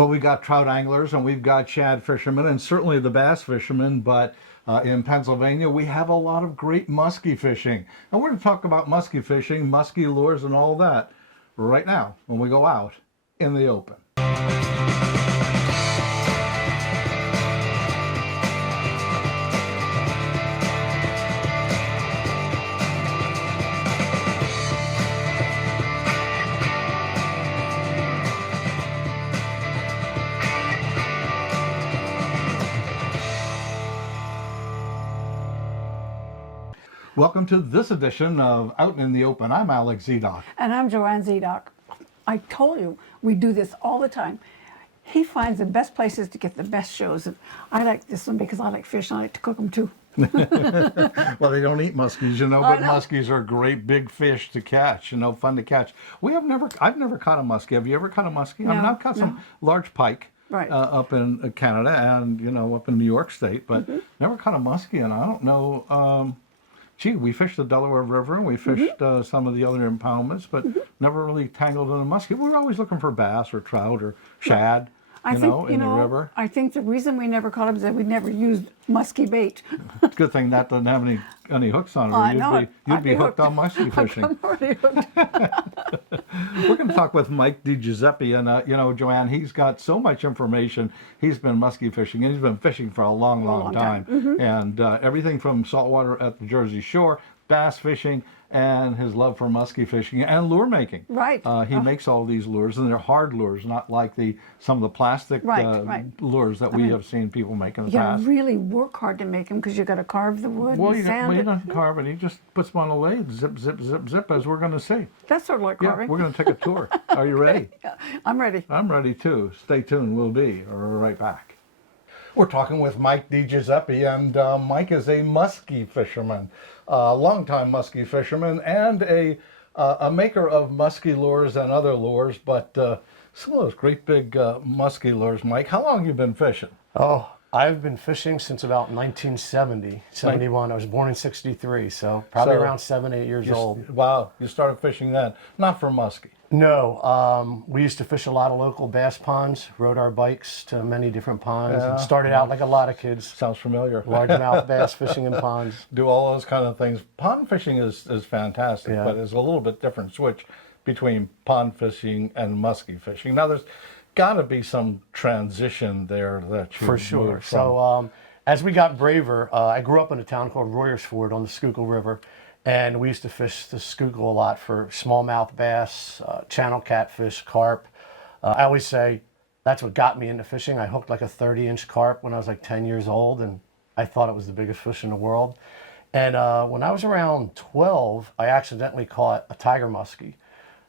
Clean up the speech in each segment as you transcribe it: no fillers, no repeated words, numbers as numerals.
Well, we've got trout anglers and we've got shad fishermen and certainly the bass fishermen, but in Pennsylvania we have a lot of great musky fishing. And we're going to talk about musky fishing, musky lures and all that right now when we go out in the open. Welcome to this edition of Out in the Open. I'm Alex Zidock. And I'm Joanne Zidock. I told you, we do this all the time. He finds the best places to get the best shows. And I like this one because I like fish and I like to cook them too. Well, they don't eat muskies, you know, but muskies are great big fish to catch, you know, fun to catch. I've never caught a muskie. Have you ever caught a muskie? No, I mean, I've caught some large pike. Right. Up in Canada and, you know, up in New York State, but never caught a muskie, and I don't know. Gee, we fished the Delaware River and we fished some of the other impoundments, but never really tangled in a muskie. We were always looking for bass or trout or shad, in the river. I think the reason we never caught them is that we never used musky bait. Good thing that doesn't have any hooks on it. Or you'd be hooked on musky fishing. I'm already hooked. We're going to talk with Mike DiGiuseppe, and you know, Joanne, he's got so much information. He's been musky fishing, and he's been fishing for a long time. And everything from saltwater at the Jersey Shore, bass fishing, and his love for musky fishing and lure making. Right. He makes all these lures, and they're hard lures, not like some of the plastic lures that we have seen people make in the past. You really work hard to make them because you got to carve the wood and sand you it. don't carve it. He just puts them on the lathe, zip, zip, zip, zip, as we're going to see. That's sort of like carving. Yeah, we're going to take a tour. Are you ready? Yeah, I'm ready. I'm ready too. Stay tuned. We'll be right back. We're talking with Mike DiGiuseppe, and Mike is a musky fisherman, a longtime musky fisherman, and a maker of musky lures and other lures, but some of those great big musky lures. Mike, how long have you been fishing? Oh, I've been fishing since about 1970, 71. I was born in 63, so probably around 7, 8 years old. Wow, you started fishing then. Not for musky. No, we used to fish a lot of local bass ponds, rode our bikes to many different ponds, and started out like a lot of kids. Sounds familiar. Largemouth bass fishing in ponds. Do all those kind of things. Pond fishing is fantastic, but it's a little bit different switch between pond fishing and musky fishing. Now, there's got to be some transition there that you For sure. moved from. So as we got braver, I grew up in a town called Royersford on the Schuylkill River. And we used to fish the Schuylkill a lot for smallmouth bass, channel catfish, carp. I always say that's what got me into fishing. I hooked like a 30-inch carp when I was like 10 years old, and I thought it was the biggest fish in the world. And when I was around 12, I accidentally caught a tiger muskie.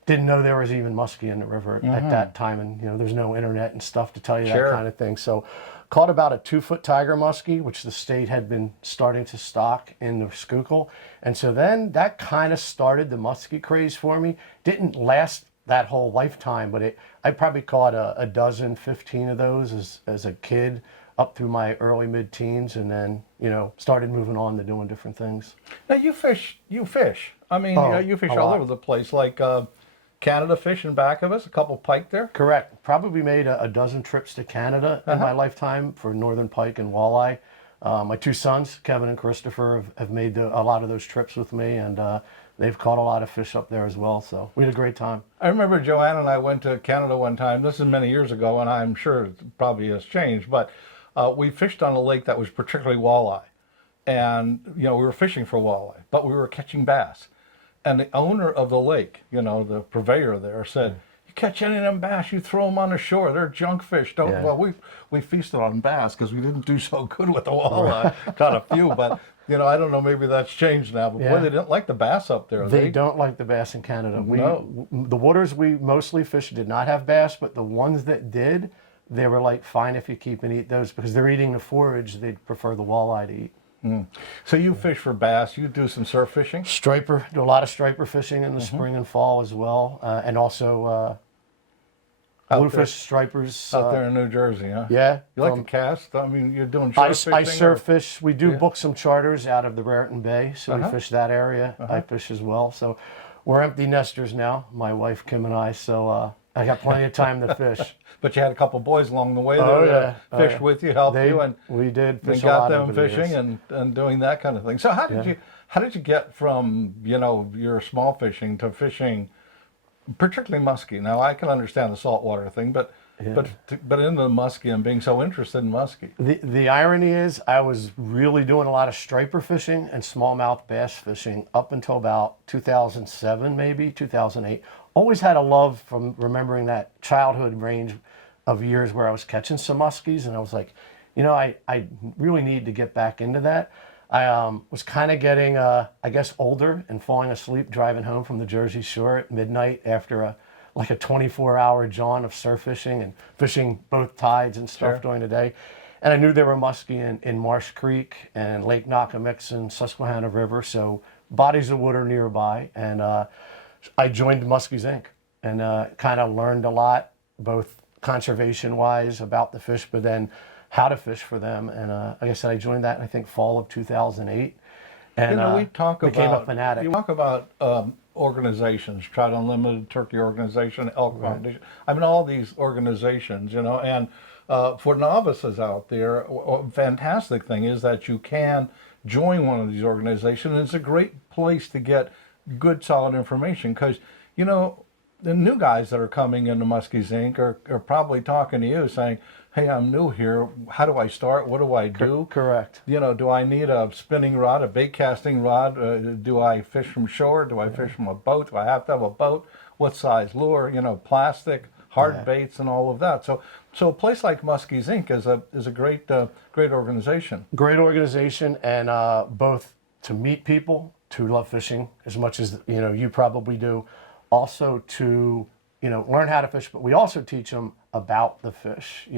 Didn't know there was even muskie in the river at that time, and you know, there's no internet and stuff to tell you that kind of thing. So caught about a 2-foot tiger muskie, which the state had been starting to stock in the Schuylkill. And so then that kind of started the muskie craze for me. Didn't last that whole lifetime, but I probably caught a dozen, 15 of those as a kid up through my early mid-teens, and then, you know, started moving on to doing different things. Now you fish. I mean, you fish all over the place, like Canada fishing back of us, a couple pike there. Correct. Probably made a dozen trips to Canada in my lifetime for northern pike and walleye. My two sons, Kevin and Christopher, have made a lot of those trips with me, and they've caught a lot of fish up there as well. So we had a great time. I remember Joanne and I went to Canada one time. This is many years ago, and I'm sure it probably has changed, but we fished on a lake that was particularly walleye. And, you know, we were fishing for walleye, but we were catching bass. And the owner of the lake, you know, the purveyor there, said, "You catch any of them bass, you throw them on the shore. They're junk fish." Well, we feasted on bass because we didn't do so good with the walleye. Caught a few, but you know, I don't know. Maybe that's changed now. But boy, they didn't like the bass up there. They don't like the bass in Canada. No. The waters we mostly fished did not have bass, but the ones that did, they were like, fine if you keep and eat those, because they're eating the forage. They'd prefer the walleye to eat. So you fish for bass. You do some surf fishing? Striper. Do a lot of striper fishing in the spring and fall as well. And also bluefish, stripers. Out there in New Jersey, huh? Yeah. You like to cast? I mean, you're doing surf fishing? I surf fish. We do book some charters out of the Raritan Bay, so we fish that area. I fish as well. So we're empty nesters now, my wife Kim and I. So I got plenty of time to fish. But you had a couple boys along the way Oh, that yeah. Oh, fished yeah. with you, helped you, and We did and fish a got lot them over the fishing years. and doing that kind of thing. So how did you get from, you know, your small fishing to fishing, particularly musky? Now I can understand the saltwater thing, but into musky and being so interested in musky. The irony is I was really doing a lot of striper fishing and smallmouth bass fishing up until about 2007, maybe 2008. Always had a love from remembering that childhood range of years where I was catching some muskies, and I was like, you know, I really need to get back into that. I was kind of getting, I guess, older and falling asleep driving home from the Jersey Shore at midnight after a 24-hour jaunt of surf fishing and fishing both tides and stuff Sure. during the day. And I knew there were muskie in Marsh Creek and Lake Nakamixon, Susquehanna River, so bodies of water nearby. And I joined Muskies Inc. and kind of learned a lot, both conservation-wise about the fish, but then how to fish for them. And like I said, I joined that in, I think, fall of 2008. And You know, we talk became about a fanatic. You talk about organizations, Trout Unlimited, Turkey Organization, Elk Foundation. I mean, all these organizations, you know, and for novices out there, a fantastic thing is that you can join one of these organizations. It's a great place to get good, solid information because, you know, the new guys that are coming into Muskies Inc. are probably talking to you saying, hey, I'm new here. How do I start? What do I do? Correct. You know, do I need a spinning rod, a bait casting rod? Do I fish from shore? Do I fish from a boat? Do I have to have a boat? What size lure? You know, plastic, hard baits, and all of that. So a place like Muskies Inc. is a great great organization. Great organization, and both to meet people who love fishing as much as you probably do, also to learn how to fish. But we also teach them about the fish,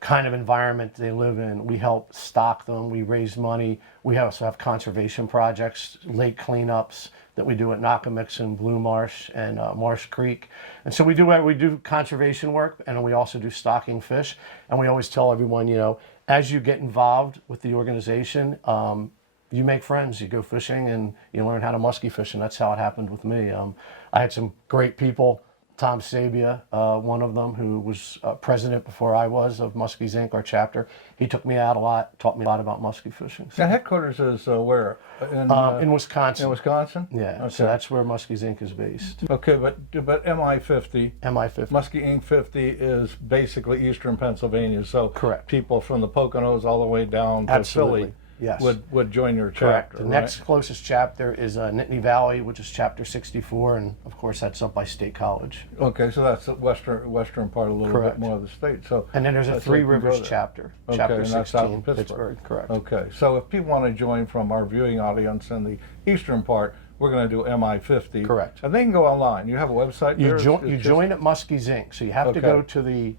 kind of environment they live in. We help stock them. We raise money. We also have conservation projects, lake cleanups that we do at Nakamixon, Blue Marsh, and Marsh Creek. And so we do conservation work, and we also do stocking fish. And we always tell everyone, as you get involved with the organization, you make friends. You go fishing and you learn how to musky fish, and that's how it happened with me. I had some great people. Tom Sabia, one of them, who was president before I was of Muskies Inc., our chapter. He took me out a lot, taught me a lot about musky fishing. The headquarters is where? In Wisconsin. In Wisconsin? Yeah, Okay. so that's where Muskies Inc. is based. Okay, but MI50, MI50. Muskie Inc. 50 is basically eastern Pennsylvania. So Correct. people from the Poconos all the way down to Absolutely. Philly Yes. would join your Correct. chapter. The next closest chapter is Nittany Valley, which is chapter 64, and of course that's up by State College. Okay, so that's the western part, a little Correct. bit more of the state. So And then there's a that's Three where you can go Rivers there. chapter, Okay, chapter and that's out 16, in Pittsburgh. Correct. Okay, so if people want to join from our viewing audience in the eastern part, we're going to do MI50. Correct. And they can go online. You have a website there? You join at Muskies Inc. So you have to Okay. go to the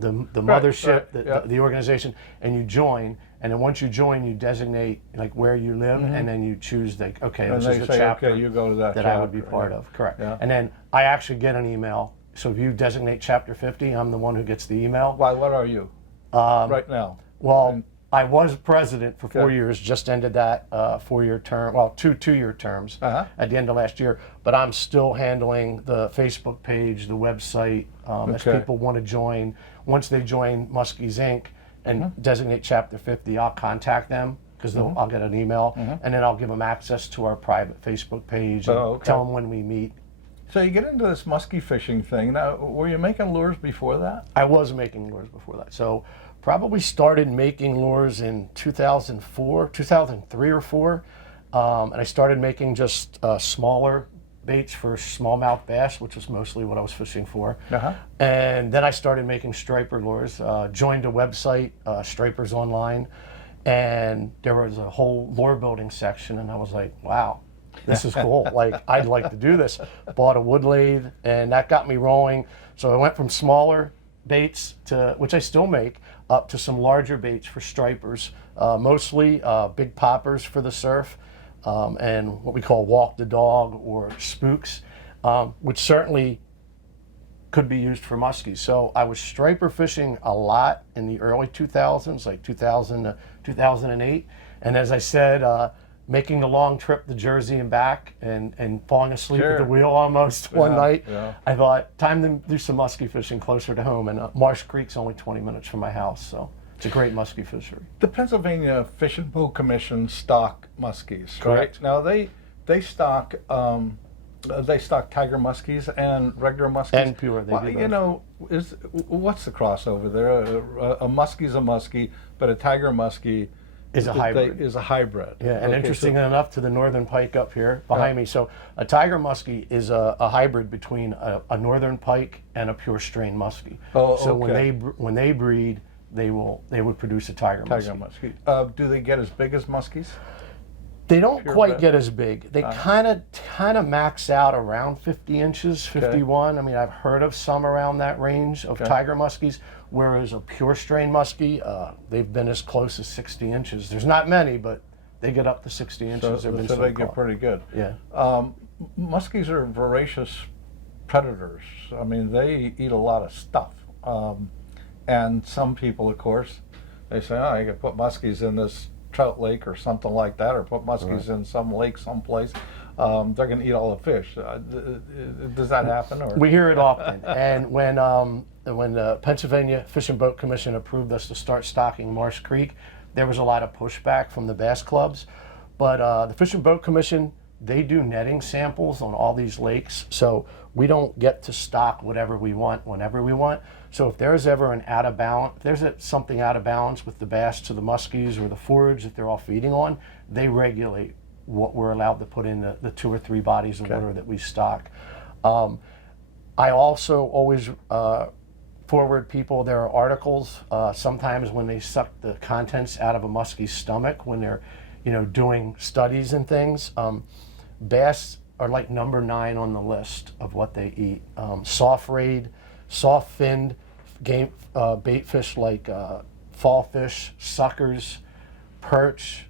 mothership, right, yeah. the organization, and you join. And then once you join, you designate like where you live, and then you choose this And is they the say, chapter okay, you go to that that chapter. I would be part yeah. of. Correct. Yeah. And then I actually get an email. So if you designate chapter 50, I'm the one who gets the email. Why? What are you right now? Well, I was president for 4 Okay. years, just ended that 4-year term, well, two-year terms Uh-huh. at the end of last year. But I'm still handling the Facebook page, the website, as Okay. people want to join. Once they join Muskies Inc. and designate Chapter 50, I'll contact them because I'll get an email, and then I'll give them access to our private Facebook page and Oh, okay. tell them when we meet. So you get into this musky fishing thing. Now, were you making lures before that? I was making lures before that. So probably started making lures in 2004, 2003 or 4. And I started making just smaller baits for smallmouth bass, which was mostly what I was fishing for. Uh-huh. And then I started making striper lures, joined a website, Stripers Online, and there was a whole lure building section, and I was like, wow, this is cool. Like, I'd like to do this. Bought a wood lathe, and that got me rolling. So I went from smaller baits, which I still make, up to some larger baits for stripers, mostly big poppers for the surf, and what we call walk the dog or spooks, which certainly could be used for muskies. So I was striper fishing a lot in the early 2000s, like 2000 to 2008. And as I said, making the long trip to Jersey and back and falling asleep at the Sure. wheel almost one Yeah, night, yeah. I thought, time to do some muskie fishing closer to home. And Marsh Creek's only 20 minutes from my house, so it's a great muskie fishery. The Pennsylvania Fish and Boat Commission stock muskies, Correct. right? Now they stock tiger muskies and regular muskies. And pure, they do You both. know, what's the crossover there? A muskie's a muskie, but a tiger muskie Is a hybrid. Is a hybrid. Yeah, and Okay, interesting so- enough, to the northern pike up here behind me. So a tiger muskie is a hybrid between a northern pike and a pure strain muskie. Oh, so okay. when they breed, they would produce a tiger tiger muskie. muskie. Do they get as big as muskies? They don't Pure quite bred. get as big. They kind of max out around 50 inches, 51. I mean, I've heard of some around that range of tiger muskies, whereas a pure strain muskie, they've been as close as 60 inches. There's not many, but they get up to 60 inches. So, They've been so so they get caught. pretty good. Yeah. Muskies are voracious predators. I mean, they eat a lot of stuff. And some people, of course, they say, oh, you can put muskies in this trout lake or something like that, or put muskies in some lake someplace. They're going to eat all the fish. Does that happen? Or? We hear it often. And when the Pennsylvania Fish and Boat Commission approved us to start stocking Marsh Creek, there was a lot of pushback from the bass clubs. But the Fish and Boat Commission, they do netting samples on all these lakes, so we don't get to stock whatever we want whenever we want. So if there's ever an out of balance, if there's something out of balance with the bass to the muskies or the forage that they're all feeding on, they regulate what we're allowed to put in the 2 or 3 bodies of water that we stock. I also always forward people, there are articles sometimes when they suck the contents out of a muskie's stomach, when they're doing studies and things. Bass are like number 9 on the list of what they eat. Soft-rayed, soft-finned game bait fish like fall fish, suckers, perch,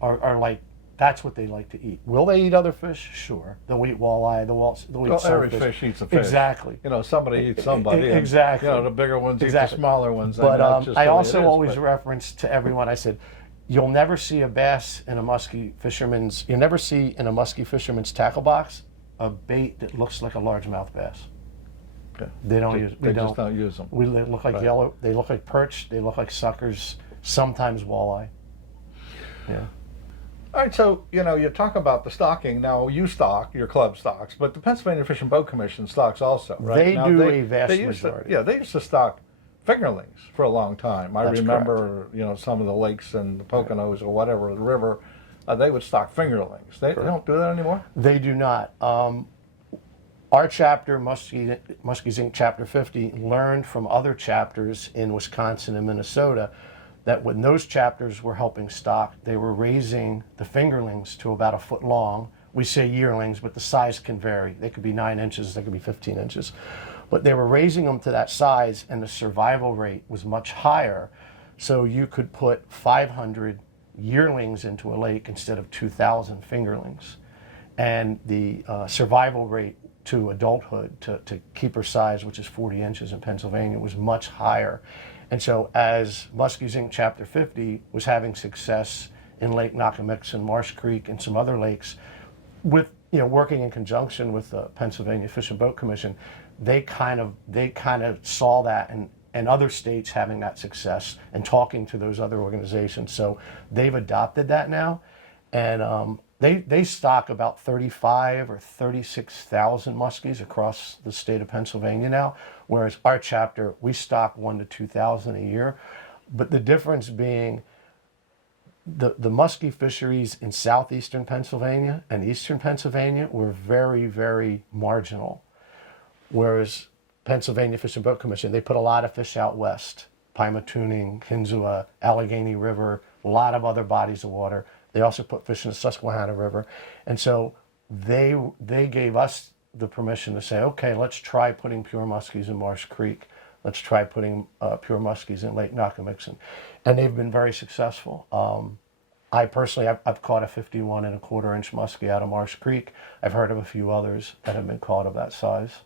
are like, that's what they like to eat. Will they eat other fish? Sure. They'll eat walleye, they'll eat Well, every sunfish. fish eats a fish. Exactly. Somebody eats somebody. and, Exactly. the bigger ones eat Exactly. the smaller ones. and But that's just I the way also it is, always but- reference to everyone, I said, you'll never see a bass in a muskie fisherman's, you'll never see in a muskie fisherman's tackle box a bait that looks like a largemouth bass. Okay. They don't use, we They don't. just don't use them. They look like yellow, they look like perch, they look like suckers, sometimes walleye. Yeah. All right, so you talk about the stocking. Now you stock, your club stocks, but the Pennsylvania Fish and Boat Commission stocks also, right? They Now, do a vast they used majority. they used to stock fingerlings for a long time. I That's remember, some of the lakes and the Poconos or whatever, the river, they would stock fingerlings. They don't do that anymore? They do not. Our chapter, Muskies Inc. Chapter 50, learned from other chapters in Wisconsin and Minnesota that when those chapters were helping stock, they were raising the fingerlings to about 1 foot long. We say yearlings, but the size can vary. They could be 9 inches, they could be 15 inches. But they were raising them to that size, and the survival rate was much higher. So you could put 500 yearlings into a lake instead of 2,000 fingerlings. And the survival rate to adulthood, to keeper size, which is 40 inches in Pennsylvania, was much higher. And so as Muskies Inc. Chapter 50 was having success in Lake Nakamixon, Marsh Creek, and some other lakes, with working in conjunction with the Pennsylvania Fish and Boat Commission, they kind of saw that and other states having that success and talking to those other organizations. So they've adopted that now, and they stock about 35 or 36,000 muskies across the state of Pennsylvania now, whereas our chapter, we stock 1,000 to 2,000 a year. But the difference being the muskie fisheries in southeastern Pennsylvania and eastern Pennsylvania were very, very marginal. Whereas Pennsylvania Fish and Boat Commission, they put a lot of fish out west, Pymatuning, Kinzua, Allegheny River, a lot of other bodies of water. They also put fish in the Susquehanna River. And so they gave us the permission to say, okay, let's try putting pure muskies in Marsh Creek. Let's try putting pure muskies in Lake Nakamixon. And they've been very successful. I personally, I've caught a 51 1/4 inch muskie out of Marsh Creek. I've heard of a few others that have been caught of that size.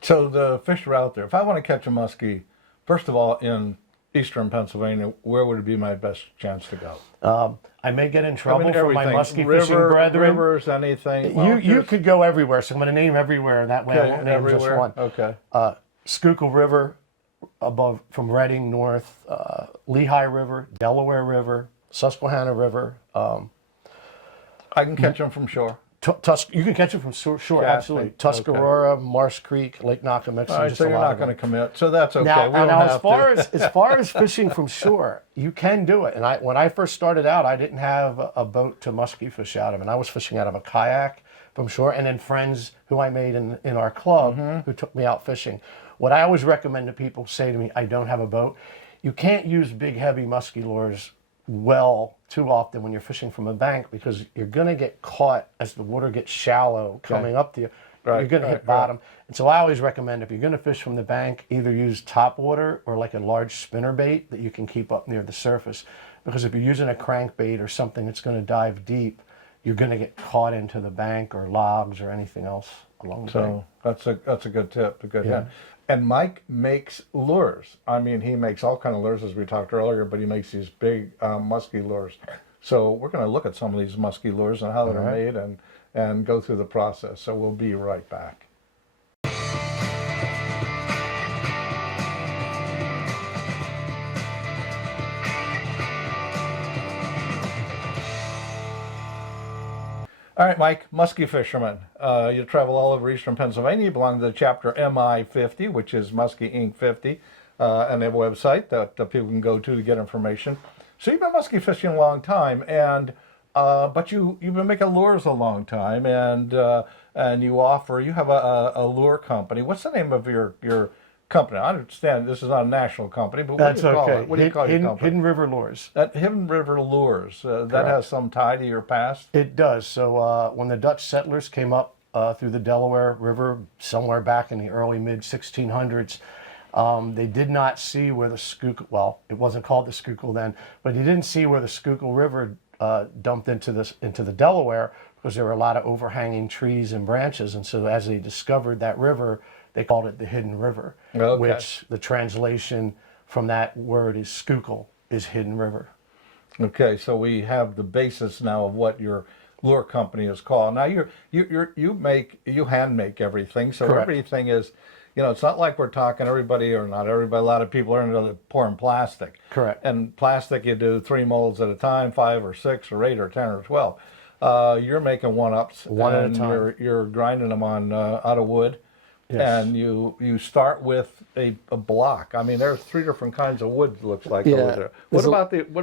So the fish are out there. If I want to catch a muskie, first of all, in eastern Pennsylvania, where would be my best chance to go? I may get in I trouble mean, from my everything. musky fishing River, brethren. rivers, anything. You could go everywhere, so I'm going to name everywhere. That way, I won't name just everywhere. one. Okay. Schuylkill River, above from Reading north, Lehigh River, Delaware River, Susquehanna River. I can catch them from shore. You can catch it from shore, Yeah, absolutely. okay. Tuscarora, Marsh Creek, Lake Nakamixon. All right, just so a you're lot not of going to them. commit, so that's okay. Now, we don't now have as far as fishing from shore, you can do it. And when I first started out, I didn't have a boat to musky fish out of, and I was fishing out of a kayak from shore, and then friends who I made in our club who took me out fishing. What I always recommend to people say to me, I don't have a boat. You can't use big, heavy musky lures too often when you're fishing from a bank, because you're going to get caught as the water gets shallow coming up to you. Right, You're going to hit bottom. And so I always recommend, if you're going to fish from the bank, either use top water or like a large spinner bait that you can keep up near the surface. Because if you're using a crankbait or something that's going to dive deep, you're going to get caught into the bank or logs or anything else along the bank. So that's a good tip, a good hint. And Mike makes lures. I mean, he makes all kind of lures, as we talked earlier, but he makes these big musky lures. So we're going to look at some of these musky lures and how they're made and go through the process. So we'll be right back. All right, Mike, musky fisherman. You travel all over eastern Pennsylvania. You belong to the chapter MI50, which is Musky Inc. 50, and they have a website that people can go to get information. So you've been musky fishing a long time, and but you've been making lures a long time, and you have a lure company. What's the name of your company? I understand this is not a national company, but what do you call it? What do you call your company? Hidden River Lures. Hidden River Lures. That has some tie to your past? It does. So when the Dutch settlers came up through the Delaware River somewhere back in the early mid-1600s, they did not see where the Schuylkill, well, it wasn't called the Schuylkill then, but he didn't see where the Schuylkill River dumped into the Delaware, because there were a lot of overhanging trees and branches. And so as they discovered that river, they called it the Hidden River, which the translation from that word is Schuylkill, is Hidden River. Okay, so we have the basis now of what your lure company is called. Now you hand make everything, so Correct. everything is, it's not like we're talking everybody, or not everybody, a lot of people are into pouring plastic. Correct. And plastic, you do 3 molds at a time, 5 or 6 or 8 or 10 or 12. You're making one-ups, one at a time. You're grinding them on out of wood. Yes. And you start with a block. I mean, there's 3 different kinds of wood. Looks like over there. What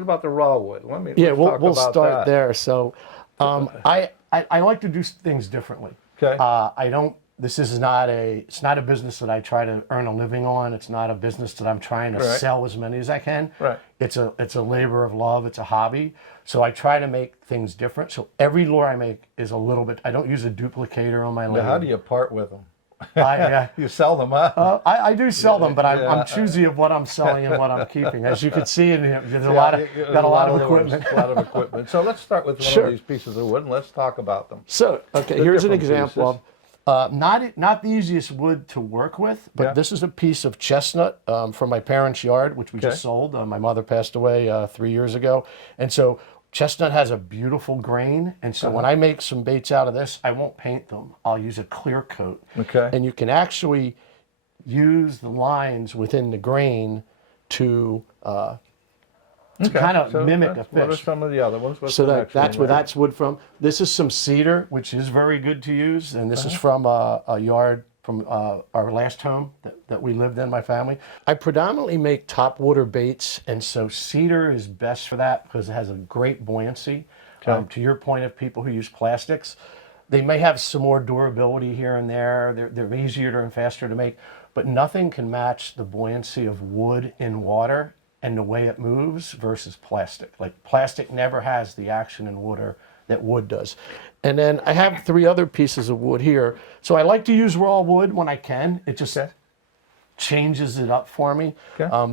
about the raw wood? We'll start there. So, I like to do things differently. Okay. This is not it's not a business that I try to earn a living on. It's not a business that I'm trying to sell as many as I can. Right. It's a labor of love. It's a hobby. So I try to make things different. So every lure I make is a little bit. I don't use a duplicator on my lure. Now, how do you part with them? Yeah. You sell them, huh? I do sell them, but I'm choosy of what I'm selling and what I'm keeping. As you can see in here, there's a lot of equipment. A lot of equipment. So let's start with one of these pieces of wood and let's talk about them. So, here's an example of not the easiest wood to work with, but this is a piece of chestnut from my parents' yard, which we just sold. My mother passed away 3 years ago, and so chestnut has a beautiful grain, and so when I make some baits out of this, I won't paint them. I'll use a clear coat. Okay. And you can actually use the lines within the grain to kind of mimic a fish. What are some of the other ones? That's where that's wood from. This is some cedar, which is very good to use, and this is from a yard from our last home that we lived in, my family. I predominantly make topwater baits, and so cedar is best for that because it has a great buoyancy. To your point of people who use plastics, they may have some more durability here and there. They're easier and faster to make, but nothing can match the buoyancy of wood in water and the way it moves versus plastic. Like plastic never has the action in water that wood does. And then I have 3 other pieces of wood here. So I like to use raw wood when I can. It just changes it up for me.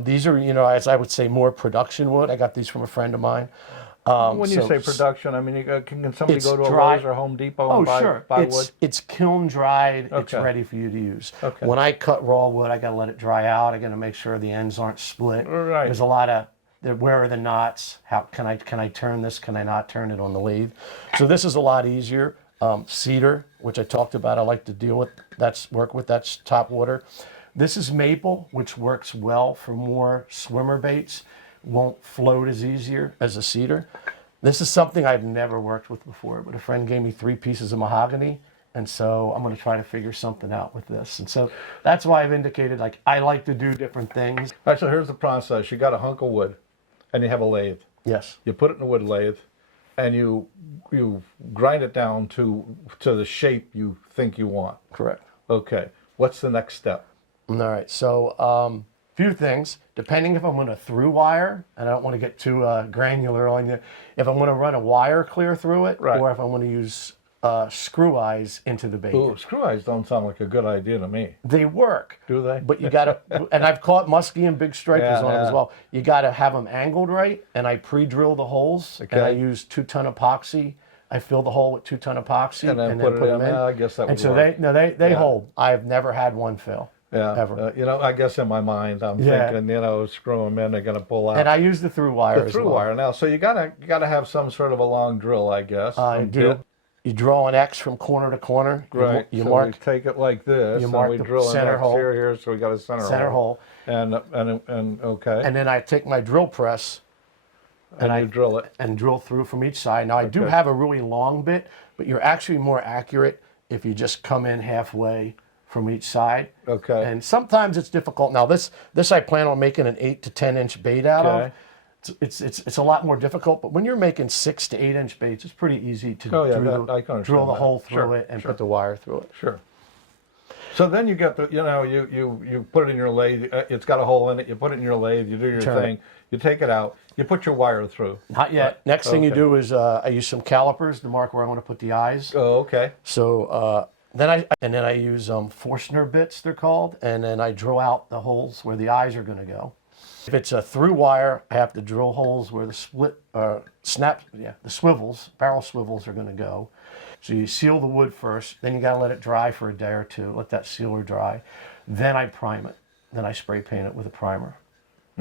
These are, as I would say, more production wood. I got these from a friend of mine. When you so- say production, I mean, can somebody It's go to a dry- Lowe's or Home Depot Oh, and sure. buy It's wood? it's kiln dried. It's Okay. ready for you to use. Okay. When I cut raw wood, I got to let it dry out. I got to make sure the ends aren't split. Right. There's a lot of where are the knots? How can I turn this? Can I not turn it on the lathe? So this is a lot easier. Cedar, which I talked about, I like to deal with. Work with. That's top water. This is maple, which works well for more swimmer baits. Won't float as easier as a cedar. This is something I've never worked with before, but a friend gave me 3 pieces of mahogany, and so I'm going to try to figure something out with this. And so that's why I've indicated, like, I like to do different things. All right, so here's the process. You got a hunk of wood, and you have a lathe. Yes. You put it in a wood lathe, and you grind it down to the shape you think you want. Correct. Okay. What's the next step? All right. So, few things. Depending if I'm going to through wire, and I don't want to get too granular on you, if I'm going to run a wire clear through it, Right. or if I'm going to use screw eyes into the bait. Ooh, screw eyes don't sound like a good idea to me. They work. Do they? But you got to, and I've caught musky and big stripers Yeah, on them yeah. as well. You got to have them angled right, and I pre-drill the holes, and I Okay. use 2-ton epoxy. I fill the hole with 2-ton epoxy, And then put it in. Yeah, I guess that And would so work. they Yeah. hold. I've never had one fail. Yeah. Ever. You know, I guess in my mind, I'm Yeah. thinking, screw them in, they're going to pull out. And I use the through wire the as through well. wire now. So you gotta have some sort of a long drill, I guess. I some do. bit. You draw an X from corner to corner. Right. You so mark we take it like this, you and mark we the drill center an X hole. here, so we got a center hole, And okay. and then I take my drill press And I you drill it. and drill through from each side. Now I do Okay. have a really long bit, but you're actually more accurate if you just come in halfway from each side. Okay. And sometimes it's difficult. Now this I plan on making an 8 to 10 inch bait out Okay. of. It's a lot more difficult, but when you're making 6 to 8 inch baits, it's pretty easy to Oh, yeah, drill, I can understand drill the that. hole through Sure, it and sure. put the wire through it. Sure. So then you get you put it in your lathe. It's got a hole in it. You put it in your lathe. You do your Turn it. thing. You take it out. You put your wire through. Not yet. Next thing you Okay. do is I use some calipers to mark where I want to put the eyes. Oh, okay. So then I use Forstner bits, they're called, and then I drill out the holes where the eyes are going to go. If it's a through wire, I have to drill holes where the the swivels, barrel swivels are going to go. So you seal the wood first, then you got to let it dry for a day or two, let that sealer dry. Then I prime it. Then I spray paint it with a primer.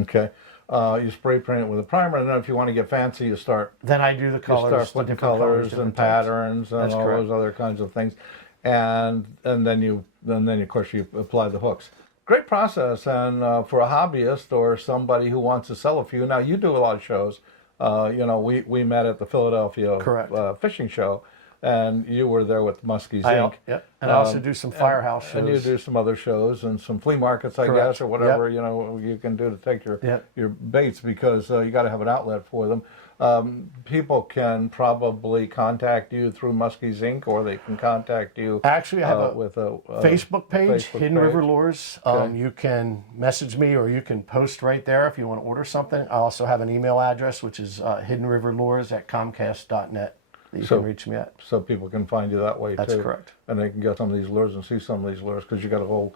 Okay. You spray paint it with a primer, and then if you want to get fancy, you start Then I do the colors, start the putting different colors different and types. patterns and That's all correct. those other kinds of things, and then of course you apply the hooks. Great process, and for a hobbyist or somebody who wants to sell a few. Now you do a lot of shows. We met at the Philadelphia Correct. Fishing Show, and you were there with Musky's I, Inc. yep. And I also do some firehouse shows. And you do some other shows and some flea markets, I Correct. guess, or whatever you can do to take Yep. your baits, because you got to have an outlet for them. People can probably contact you through Musky's Inc., or they can contact you. Actually, I have a with a Facebook page, Facebook Hidden page. River Lures. Okay. You can message me or you can post right there if you want to order something. I also have an email address, which is hiddenriverlures@comcast.net that you So- can reach me at. So people can find you that way That's too. correct. And they can get some of these lures and see some of these lures, because you got a whole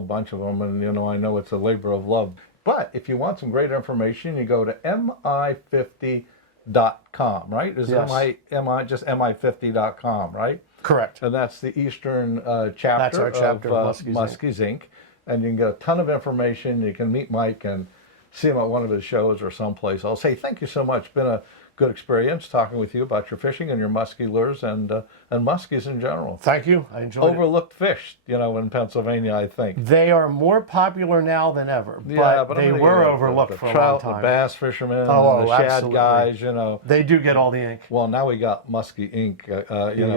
bunch of them, and I know it's a labor of love. But if you want some great information, you go to mi50.com, right? Is Yes. just mi50.com, right? Correct. And that's the Eastern chapter, That's our chapter of Musky's Inc. Musky's Inc. And you can get a ton of information. You can meet Mike and see him at one of his shows or someplace. I'll say thank you so much. It's been a good experience talking with you about your fishing and your musky lures and muskies in general. Thank you. I enjoyed it. Overlooked fish, in Pennsylvania, I think. They are more popular now than ever, but, I'm they gonna were get overlooked the for a long trout, time. the bass fishermen, Oh, and the shad absolutely. guys, They do get all the ink. Well, now we got Musky Inc. We'll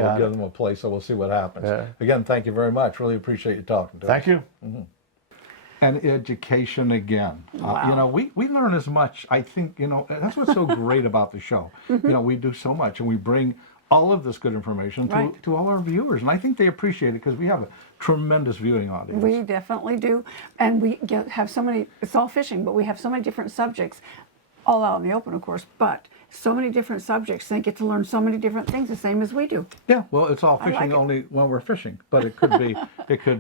got give it. them a place, so we'll see what happens. Yeah. Again, thank you very much. Really appreciate you talking to us. Thank you. And education again. Wow. We learn as much. I think, that's what's so great about the show. We do so much, and we bring all of this good information Right. to all our viewers. And I think they appreciate it, because we have a tremendous viewing audience. We definitely do. And we have so many, it's all fishing, but we have so many different subjects, all out in the open, of course, but so many different subjects. They get to learn so many different things, the same as we do. Yeah, well, it's all I like fishing it. only when we're fishing, but it could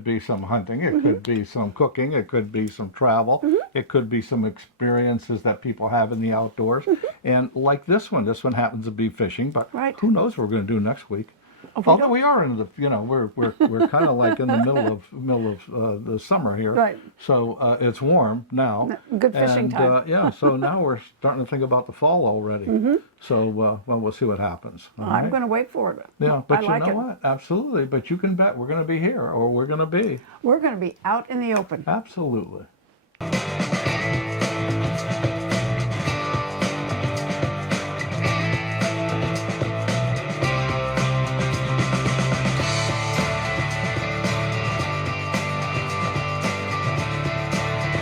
be some hunting, it could be some cooking, it could be some travel, It could be some experiences that people have in the outdoors. And like this one happens to be fishing, but Right. who knows what we're going to do next week. we Although don't- we are in the, we're kind of like in the middle of the summer here. Right. So it's warm now. Good fishing and, time. Yeah. So now we're starting to think about the fall already. So well, we'll see what happens. all I'm right? going to wait for it. Yeah, but I you like know it. what? Absolutely. But you can bet we're going to be here, or we're going to be. We're going to be out in the open. Absolutely.